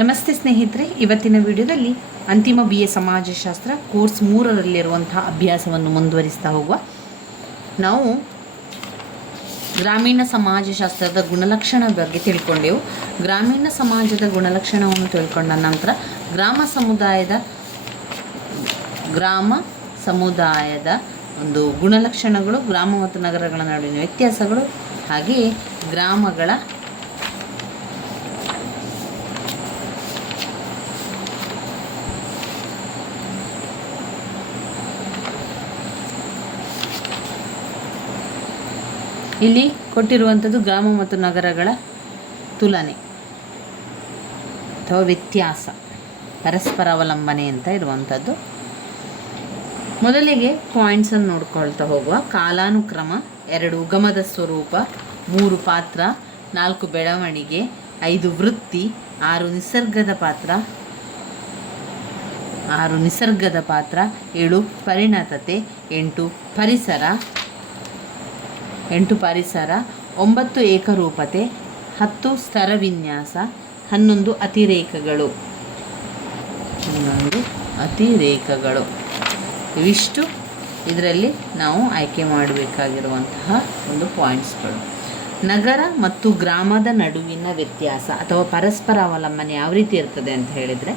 ನಮಸ್ತೆ ಸ್ನೇಹಿತರೆ, ಇವತ್ತಿನ ವಿಡಿಯೋದಲ್ಲಿ ಅಂತಿಮ BA ಸಮಾಜಶಾಸ್ತ್ರ ಕೋರ್ಸ್ 3ರಲ್ಲಿರುವಂತಹ ಅಭ್ಯಾಸವನ್ನು ಮುಂದುವರಿಸ್ತಾ ಹೋಗುವ. ನಾವು ಗ್ರಾಮೀಣ ಸಮಾಜಶಾಸ್ತ್ರದ ಗುಣಲಕ್ಷಣ ಬಗ್ಗೆ ತಿಳ್ಕೊಂಡೆವು. ಗ್ರಾಮೀಣ ಸಮಾಜದ ಗುಣಲಕ್ಷಣವನ್ನು ತಿಳ್ಕೊಂಡ ನಂತರ ಗ್ರಾಮ ಸಮುದಾಯದ ಒಂದು ಗುಣಲಕ್ಷಣಗಳು, ಗ್ರಾಮ ಮತ್ತು ನಗರಗಳ ನಡುವಿನ ವ್ಯತ್ಯಾಸಗಳು, ಹಾಗೆಯೇ ಗ್ರಾಮಗಳ ಇಲ್ಲಿ ಕೊಟ್ಟಿರುವಂಥದ್ದು ಗ್ರಾಮ ಮತ್ತು ನಗರಗಳ ತುಲನೆ ಅಥವಾ ವ್ಯತ್ಯಾಸ, ಪರಸ್ಪರ ಅವಲಂಬನೆ ಅಂತ ಇರುವಂಥದ್ದು. ಮೊದಲಿಗೆ ಪಾಯಿಂಟ್ಸನ್ನು ನೋಡ್ಕೊಳ್ತಾ ಹೋಗುವ. ಕಾಲಾನುಕ್ರಮ, 2 ಉಗಮದ ಸ್ವರೂಪ, 3 ಪಾತ್ರ, 4 ಬೆಳವಣಿಗೆ, 5 ವೃತ್ತಿ, 6 ನಿಸರ್ಗದ ಪಾತ್ರ, 7 ಪರಿಣತತೆ, 8 ಪರಿಸರ, 9 ಏಕರೂಪತೆ, 10 ಸ್ತರವಿನ್ಯಾಸ, 11 ಅತಿರೇಕಗಳು. ಇವಿಷ್ಟು ಇದರಲ್ಲಿ ನಾವು ಆಯ್ಕೆ ಮಾಡಬೇಕಾಗಿರುವಂತಹ ಒಂದು ಪಾಯಿಂಟ್ಸ್ಗಳು. ನಗರ ಮತ್ತು ಗ್ರಾಮದ ನಡುವಿನ ವ್ಯತ್ಯಾಸ ಅಥವಾ ಪರಸ್ಪರ ಅವಲಂಬನೆ ಯಾವ ರೀತಿ ಇರ್ತದೆ ಅಂತ ಹೇಳಿದರೆ,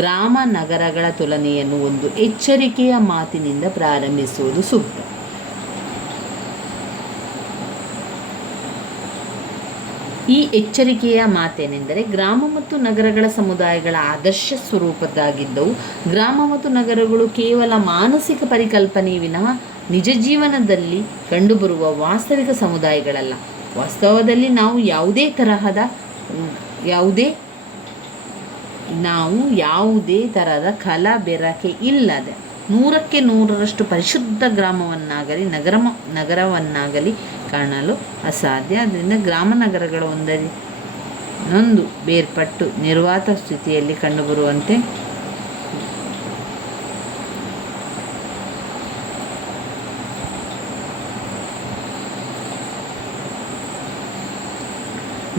ಗ್ರಾಮ ನಗರಗಳ ತುಲನೆಯನ್ನು ಒಂದು ಎಚ್ಚರಿಕೆಯ ಮಾತಿನಿಂದ ಪ್ರಾರಂಭಿಸುವುದು ಸೂಕ್ತ. ಈ ಎಚ್ಚರಿಕೆಯ ಮಾತೇನೆಂದರೆ, ಗ್ರಾಮ ಮತ್ತು ನಗರಗಳ ಸಮುದಾಯಗಳ ಆದರ್ಶ ಸ್ವರೂಪದ್ದಾಗಿದ್ದವು. ಗ್ರಾಮ ಮತ್ತು ನಗರಗಳು ಕೇವಲ ಮಾನಸಿಕ ಪರಿಕಲ್ಪನೆ ವಿನಃ ನಿಜ ಜೀವನದಲ್ಲಿ ಕಂಡುಬರುವ ವಾಸ್ತವಿಕ ಸಮುದಾಯಗಳಲ್ಲ. ವಾಸ್ತವದಲ್ಲಿ ನಾವು ಯಾವುದೇ ತರಹದ ಕಲಬೆರಕೆ ಇಲ್ಲದೆ 100ಕ್ಕೆ 100ರಷ್ಟು ಪರಿಶುದ್ಧ ಗ್ರಾಮವನ್ನಾಗಲಿ ನಗರವನ್ನಾಗಲಿ ಕಾಣಲು ಅಸಾಧ್ಯ. ಆದ್ದರಿಂದ ಗ್ರಾಮ ನಗರಗಳು ಒಂದೊಂದು ಬೇರ್ಪಟ್ಟು ನಿರ್ವಾತ ಸ್ಥಿತಿಯಲ್ಲಿ ಕಂಡುಬರುವಂತೆ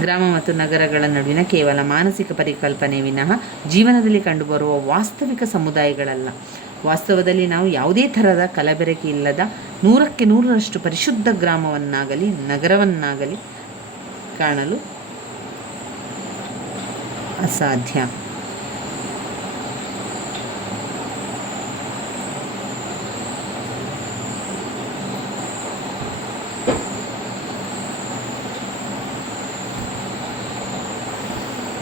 ಗ್ರಾಮ ಮತ್ತು ನಗರಗಳ ನಡುವಿನ ಕೇವಲ ಮಾನಸಿಕ ಪರಿಕಲ್ಪನೆ ವಿನಃ ಜೀವನದಲ್ಲಿ ಕಂಡುಬರುವ ವಾಸ್ತವಿಕ ಸಮುದಾಯಗಳಲ್ಲ. ವಾಸ್ತವದಲ್ಲಿ ನಾವು ಯಾವುದೇ ಥರದ ಕಲಬೆರಕೆ ಇಲ್ಲದ 100ಕ್ಕೆ 100ರಷ್ಟು ಪರಿಶುದ್ಧ ಗ್ರಾಮವನ್ನಾಗಲಿ ನಗರವನ್ನಾಗಲಿ ಕಾಣಲು ಅಸಾಧ್ಯ.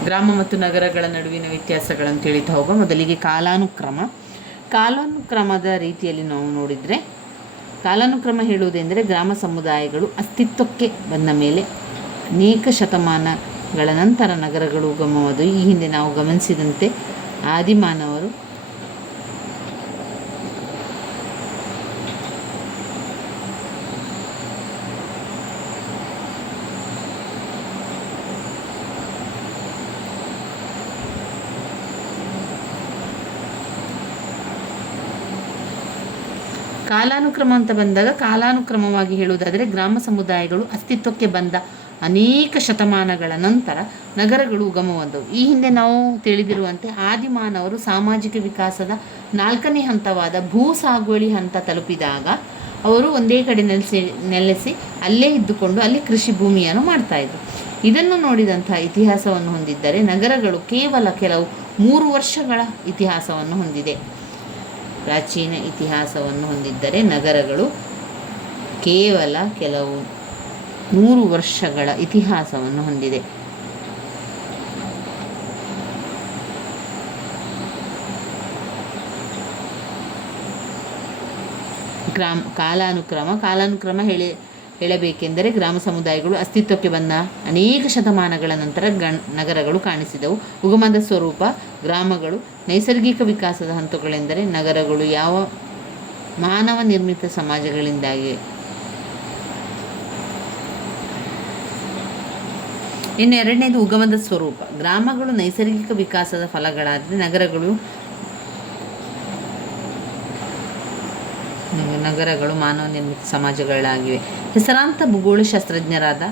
ಗ್ರಾಮ ಮತ್ತು ನಗರಗಳ ನಡುವಿನ ವ್ಯತ್ಯಾಸಗಳನ್ನು ತಿಳಿತಾ ಹೋಗುವ. ಮೊದಲಿಗೆ ಕಾಲಾನುಕ್ರಮದ ರೀತಿಯಲ್ಲಿ ನಾವು ನೋಡಿದರೆ, ಕಾಲಾನುಕ್ರಮ ಹೇಳುವುದೆಂದರೆ ಗ್ರಾಮ ಸಮುದಾಯಗಳು ಅಸ್ತಿತ್ವಕ್ಕೆ ಬಂದ ಮೇಲೆ ಅನೇಕ ಶತಮಾನಗಳ ನಂತರ ನಗರಗಳು ಉಗಮವಾದವು. ಈ ಹಿಂದೆ ನಾವು ಗಮನಿಸಿದಂತೆ ಆದಿಮಾನವರು ಕಾಲಾನುಕ್ರಮ ಅಂತ ಬಂದಾಗ, ಕಾಲಾನುಕ್ರಮವಾಗಿ ಹೇಳುವುದಾದರೆ ಗ್ರಾಮ ಸಮುದಾಯಗಳು ಅಸ್ತಿತ್ವಕ್ಕೆ ಬಂದ ಅನೇಕ ಶತಮಾನಗಳ ನಂತರ ನಗರಗಳು ಉಗಮವಾದವು. ಈ ಹಿಂದೆ ನಾವು ತಿಳಿದಿರುವಂತೆ ಆದಿಮಾನವರು ಸಾಮಾಜಿಕ ವಿಕಾಸದ 4ನೇ ಹಂತವಾದ ಭೂ ಸಾಗುವಳಿ ಹಂತ ತಲುಪಿದಾಗ ಅವರು ಒಂದೇ ಕಡೆ ನೆಲೆಸಿ ಅಲ್ಲೇ ಇದ್ದುಕೊಂಡು ಅಲ್ಲಿ ಕೃಷಿ ಭೂಮಿಯನ್ನು ಮಾಡ್ತಾಯಿದ್ರು. ಇದನ್ನು ನೋಡಿದಂತಹ ಇತಿಹಾಸವನ್ನು ಹೊಂದಿದ್ದರೆ ನಗರಗಳು ಕೇವಲ ಕೆಲವು 3 ವರ್ಷಗಳ ಇತಿಹಾಸವನ್ನು ಹೊಂದಿದೆ. ಪ್ರಾಚೀನ ಇತಿಹಾಸವನ್ನು ಹೊಂದಿದ್ದರೆ ನಗರಗಳು ಕೇವಲ ಕೆಲವು 100 ವರ್ಷಗಳ ಇತಿಹಾಸವನ್ನು ಹೊಂದಿದೆ. ಕಾಲಾನುಕ್ರಮ ಹೇಳಬೇಕೆಂದರೆ ಗ್ರಾಮ ಸಮುದಾಯಗಳು ಅಸ್ತಿತ್ವಕ್ಕೆ ಬಂದ ಅನೇಕ ಶತಮಾನಗಳ ನಂತರ ನಗರಗಳು ಕಾಣಿಸಿದವು. ಉಗಮದ ಸ್ವರೂಪ, ಗ್ರಾಮಗಳು ನೈಸರ್ಗಿಕ ವಿಕಾಸದ ಹಂತಗಳೆಂದರೆ ನಗರಗಳು ಯಾವ ಮಾನವ ನಿರ್ಮಿತ ಸಮಾಜಗಳಿಂದಾಗಿವೆ. ಇನ್ನು ಎರಡನೇದು ಉಗಮದ ಸ್ವರೂಪ. ಗ್ರಾಮಗಳು ನೈಸರ್ಗಿಕ ವಿಕಾಸದ ಫಲಗಳಾದರೆ ನಗರಗಳು ಮಾನವ ನಿರ್ಮಿತ ಸಮಾಜಗಳಾಗಿವೆ. ಹೆಸರಾಂತ ಭೂಗೋಳಶಾಸ್ತ್ರಜ್ಞರಾದ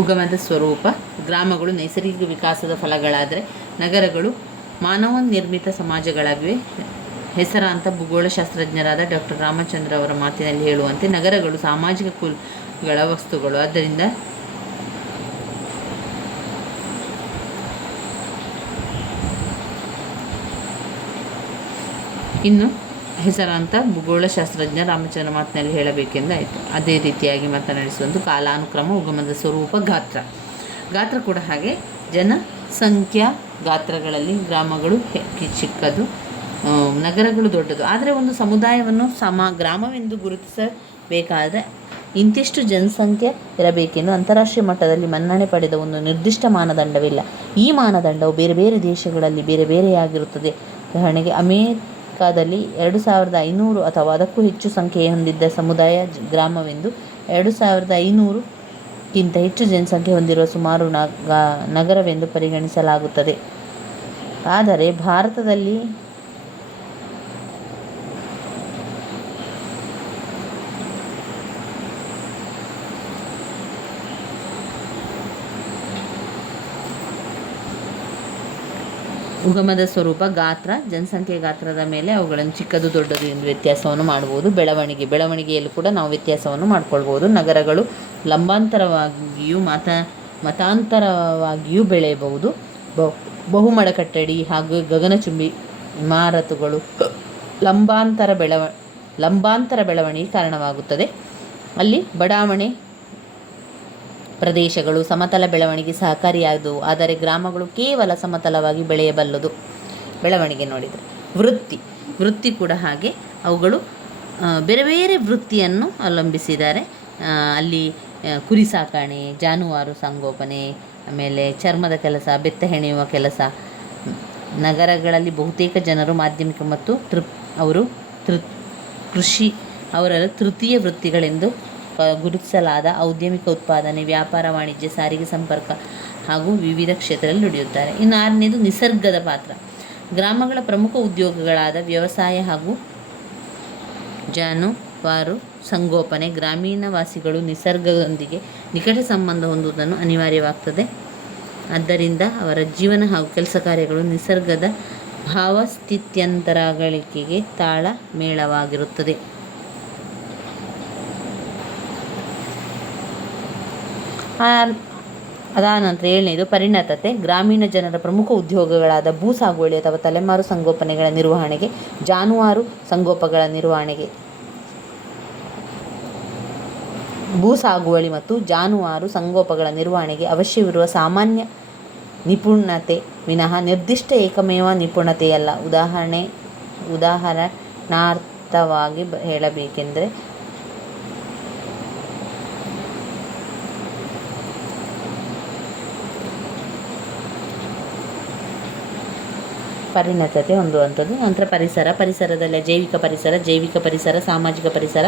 ಉಗಮದ ಸ್ವರೂಪ. ಗ್ರಾಮಗಳು ನೈಸರ್ಗಿಕ ವಿಕಾಸದ ಫಲಗಳಾದರೆ ನಗರಗಳು ಮಾನವ ನಿರ್ಮಿತ ಸಮಾಜಗಳಾಗಿವೆ. ಹೆಸರಾಂತ ಭೂಗೋಳಶಾಸ್ತ್ರಜ್ಞರಾದ ಡಾಕ್ಟರ್ ರಾಮಚಂದ್ರ ಅವರ ಮಾತಿನಲ್ಲಿ ಹೇಳುವಂತೆ ನಗರಗಳು ಸಾಮಾಜಿಕ ಕುಲಗಳ ವಸ್ತುಗಳು. ಆದ್ದರಿಂದ ಇನ್ನು ಹೆಸರಾಂತ ಭೂಗೋಳಶಾಸ್ತ್ರಜ್ಞ ರಾಮಚಂದ್ರ ಮಾತಿನಲ್ಲಿ ಹೇಳಬೇಕೆಂದಾಯಿತು. ಅದೇ ರೀತಿಯಾಗಿ ಮಾತನಾಡಿಸುವಂಥ ಕಾಲಾನುಕ್ರಮ, ಉಗಮದ ಸ್ವರೂಪ, ಗಾತ್ರ ಕೂಡ ಹಾಗೆ. ಜನಸಂಖ್ಯಾ ಗಾತ್ರಗಳಲ್ಲಿ ಗ್ರಾಮಗಳು ಚಿಕ್ಕದು, ನಗರಗಳು ದೊಡ್ಡದು. ಆದರೆ ಒಂದು ಸಮುದಾಯವನ್ನು ಗ್ರಾಮವೆಂದು ಗುರುತಿಸಬೇಕಾದರೆ ಇಂತಿಷ್ಟು ಜನಸಂಖ್ಯೆ ಇರಬೇಕೆಂದು ಅಂತಾರಾಷ್ಟ್ರೀಯ ಮಟ್ಟದಲ್ಲಿ ಮನ್ನಣೆ ಪಡೆದ ಒಂದು ನಿರ್ದಿಷ್ಟ ಮಾನದಂಡವಿಲ್ಲ. ಈ ಮಾನದಂಡವು ಬೇರೆ ಬೇರೆ ದೇಶಗಳಲ್ಲಿ ಬೇರೆ ಬೇರೆಯಾಗಿರುತ್ತದೆ. ಉದಾಹರಣೆಗೆ ಅಮೇರಿಕಾದಲ್ಲಿ 2500 ಅಥವಾ ಅದಕ್ಕೂ ಹೆಚ್ಚು ಸಂಖ್ಯೆ ಹೊಂದಿದ್ದ ಸಮುದಾಯ ಗ್ರಾಮವೆಂದು, 2500ಕ್ಕಿಂತ ಹೆಚ್ಚು ಜನಸಂಖ್ಯೆ ಹೊಂದಿರುವ ಸುಮಾರು ನಗರವೆಂದು ಪರಿಗಣಿಸಲಾಗುತ್ತದೆ. ಆದರೆ ಭಾರತದಲ್ಲಿ ಉಗಮದ ಸ್ವರೂಪ, ಗಾತ್ರ, ಜನಸಂಖ್ಯೆ ಗಾತ್ರದ ಮೇಲೆ ಅವುಗಳನ್ನು ಚಿಕ್ಕದು ದೊಡ್ಡದು ಎಂದು ವ್ಯತ್ಯಾಸವನ್ನು ಮಾಡಬಹುದು. ಬೆಳವಣಿಗೆಯಲ್ಲೂ ಕೂಡ ನಾವು ವ್ಯತ್ಯಾಸವನ್ನು ಮಾಡಿಕೊಳ್ಬೋದು. ನಗರಗಳು ಲಂಬಾಂತರವಾಗಿಯೂ ಮತಾಂತರವಾಗಿಯೂ ಬೆಳೆಯಬಹುದು. ಬಹುಮಡ ಕಟ್ಟಡಿ ಹಾಗೂ ಗಗನಚುಂಬಿ ಇಮಾರತುಗಳು ಲಂಬಾಂತರ ಬೆಳವಣಿಗೆ ಕಾರಣವಾಗುತ್ತದೆ. ಅಲ್ಲಿ ಬಡಾವಣೆ ಪ್ರದೇಶಗಳು ಸಮತಲ ಬೆಳವಣಿಗೆ ಸಹಕಾರಿಯಾದವು. ಆದರೆ ಗ್ರಾಮಗಳು ಕೇವಲ ಸಮತಲವಾಗಿ ಬೆಳೆಯಬಲ್ಲದು. ಬೆಳವಣಿಗೆ ನೋಡಿದರೆ ವೃತ್ತಿ ಕೂಡ ಹಾಗೆ. ಅವುಗಳು ಬೇರೆ ಬೇರೆ ವೃತ್ತಿಯನ್ನು ಅವಲಂಬಿಸಿದ್ದಾರೆ. ಅಲ್ಲಿ ಕುರಿ ಸಾಕಣೆ, ಜಾನುವಾರು ಸಂಗೋಪನೆ, ಆಮೇಲೆ ಚರ್ಮದ ಕೆಲಸ, ಬೆತ್ತ ಹೆಣೆಯುವ ಕೆಲಸ. ನಗರಗಳಲ್ಲಿ ಬಹುತೇಕ ಜನರು ಮಾಧ್ಯಮಿಕ ಮತ್ತು ಕೃಷಿ ಅವರ ತೃತೀಯ ವೃತ್ತಿಗಳೆಂದು ಗುರುತಿಸಲಾದ ಔದ್ಯಮಿಕ ಉತ್ಪಾದನೆ, ವ್ಯಾಪಾರ, ವಾಣಿಜ್ಯ, ಸಾರಿಗೆ, ಸಂಪರ್ಕ ಹಾಗೂ ವಿವಿಧ ಕ್ಷೇತ್ರದಲ್ಲಿ ದುಡಿಯುತ್ತಾರೆ. ಇನ್ನು 6ನೇದು ನಿಸರ್ಗದ ಪಾತ್ರ. ಗ್ರಾಮಗಳ ಪ್ರಮುಖ ಉದ್ಯೋಗಗಳಾದ ವ್ಯವಸಾಯ ಹಾಗೂ ಜಾನುವಾರು ಸಂಗೋಪನೆ. ಗ್ರಾಮೀಣ ವಾಸಿಗಳು ನಿಸರ್ಗದೊಂದಿಗೆ ನಿಕಟ ಸಂಬಂಧ ಹೊಂದುವುದನ್ನು ಅನಿವಾರ್ಯವಾಗ್ತದೆ. ಆದ್ದರಿಂದ ಅವರ ಜೀವನ ಹಾಗೂ ಕೆಲಸ ಕಾರ್ಯಗಳು ನಿಸರ್ಗದ ಭಾವಸ್ಥಿತ್ಯಂತರಗಳಿಗೆ ತಾಳಮೇಳವಾಗಿರುತ್ತದೆ. ಅದಾದ ನಂತರ 7ನೇದು ಪರಿಣತತೆ. ಗ್ರಾಮೀಣ ಜನರ ಪ್ರಮುಖ ಉದ್ಯೋಗಗಳಾದ ಭೂ ಸಾಗುವಳಿ ಅಥವಾ ತಲೆಮಾರು ಸಂಗೋಪನೆಗಳ ನಿರ್ವಹಣೆಗೆ, ಜಾನುವಾರು ಸಂಗೋಪಗಳ ನಿರ್ವಹಣೆಗೆ, ಭೂ ಸಾಗುವಳಿ ಮತ್ತು ಜಾನುವಾರು ಸಂಗೋಪಗಳ ನಿರ್ವಹಣೆಗೆ ಅವಶ್ಯವಿರುವ ಸಾಮಾನ್ಯ ನಿಪುಣತೆ ವಿನಃ ನಿರ್ದಿಷ್ಟ ಏಕಮೇವ ನಿಪುಣತೆಯಲ್ಲ. ಉದಾಹರಣಾರ್ಥವಾಗಿ ಹೇಳಬೇಕೆಂದರೆ ಪರಿಣತತೆ ಹೊಂದುವಂಥದ್ದು. ನಂತರ ಪರಿಸರದಲ್ಲಿ ಜೈವಿಕ ಪರಿಸರ, ಸಾಮಾಜಿಕ ಪರಿಸರ,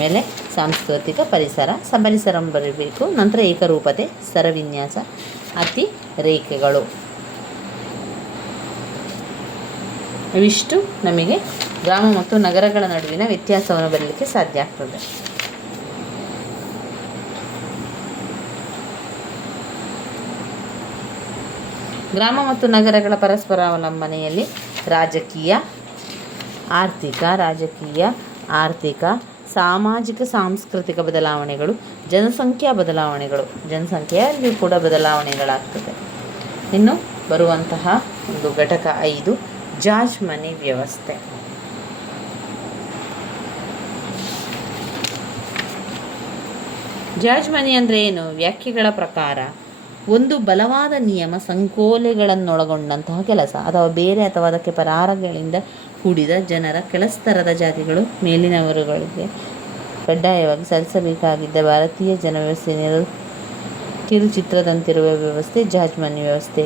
ಮೇಲೆ ಸಾಂಸ್ಕೃತಿಕ ಪರಿಸರ, ಪರಿಸರ ಬರಬೇಕು. ನಂತರ ಏಕರೂಪತೆ, ಸ್ತರವಿನ್ಯಾಸ, ಅತಿರೇಕಗಳು. ಇವಿಷ್ಟು ನಮಗೆ ಗ್ರಾಮ ಮತ್ತು ನಗರಗಳ ನಡುವಿನ ವ್ಯತ್ಯಾಸವನ್ನು ಬರಲಿಕ್ಕೆ ಸಾಧ್ಯ ಆಗ್ತದೆ. ಗ್ರಾಮ ಮತ್ತು ನಗರಗಳ ಪರಸ್ಪರ ಅವಲಂಬನೆಯಲ್ಲಿ ರಾಜಕೀಯ, ಆರ್ಥಿಕ, ಸಾಮಾಜಿಕ, ಸಾಂಸ್ಕೃತಿಕ ಬದಲಾವಣೆಗಳು, ಜನಸಂಖ್ಯೆಯಲ್ಲಿ ಕೂಡ ಬದಲಾವಣೆಗಳಾಗ್ತದೆ. ಇನ್ನು ಬರುವಂತಹ ಒಂದು ಘಟಕ 5 ಜಾರ್ಜ್ ಮನಿ ವ್ಯವಸ್ಥೆ. ಜಾರ್ಜ್ ಮನಿ ಅಂದರೆ ಏನು? ವ್ಯಾಖ್ಯೆಗಳ ಪ್ರಕಾರ ಒಂದು ಬಲವಾದ ನಿಯಮ ಸಂಕೋಲೆಗಳನ್ನೊಳಗೊಂಡಂತಹ ಕೆಲಸ ಅಥವಾ ಬೇರೆ ಅಥವಾ ಅದಕ್ಕೆ ಪರಾರಗಳಿಂದ ಕೂಡಿದ ಜನರ ಕೆಳಸ್ತರದ ಜಾತಿಗಳು ಮೇಲಿನವರುಗಳಿಗೆ ಕಡ್ಡಾಯವಾಗಿ ಸಲ್ಲಿಸಬೇಕಾಗಿದ್ದ ಭಾರತೀಯ ಜನವ್ಯವಸ್ಥೆ ಕಿರುಚಿತ್ರದಂತಿರುವ ವ್ಯವಸ್ಥೆ ಜಾರ್ಜ್ ಮನಿ ವ್ಯವಸ್ಥೆ.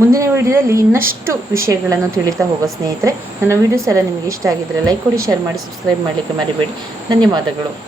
ಮುಂದಿನ ವಿಡಿಯೋದಲ್ಲಿ ಇನ್ನಷ್ಟು ವಿಷಯಗಳನ್ನು ತಿಳಿತಾ ಹೋಗೋ ಸ್ನೇಹಿತರೆ. ನನ್ನ ವಿಡಿಯೋಸ್ ಎಲ್ಲ ನಿಮಗೆ ಇಷ್ಟ ಆಗಿದ್ದರೆ ಲೈಕ್ ಕೊಡಿ, ಶೇರ್ ಮಾಡಿ, ಸಬ್ಸ್ಕ್ರೈಬ್ ಮಾಡಲಿಕ್ಕೆ ಮರಿಬೇಡಿ. ಧನ್ಯವಾದಗಳು.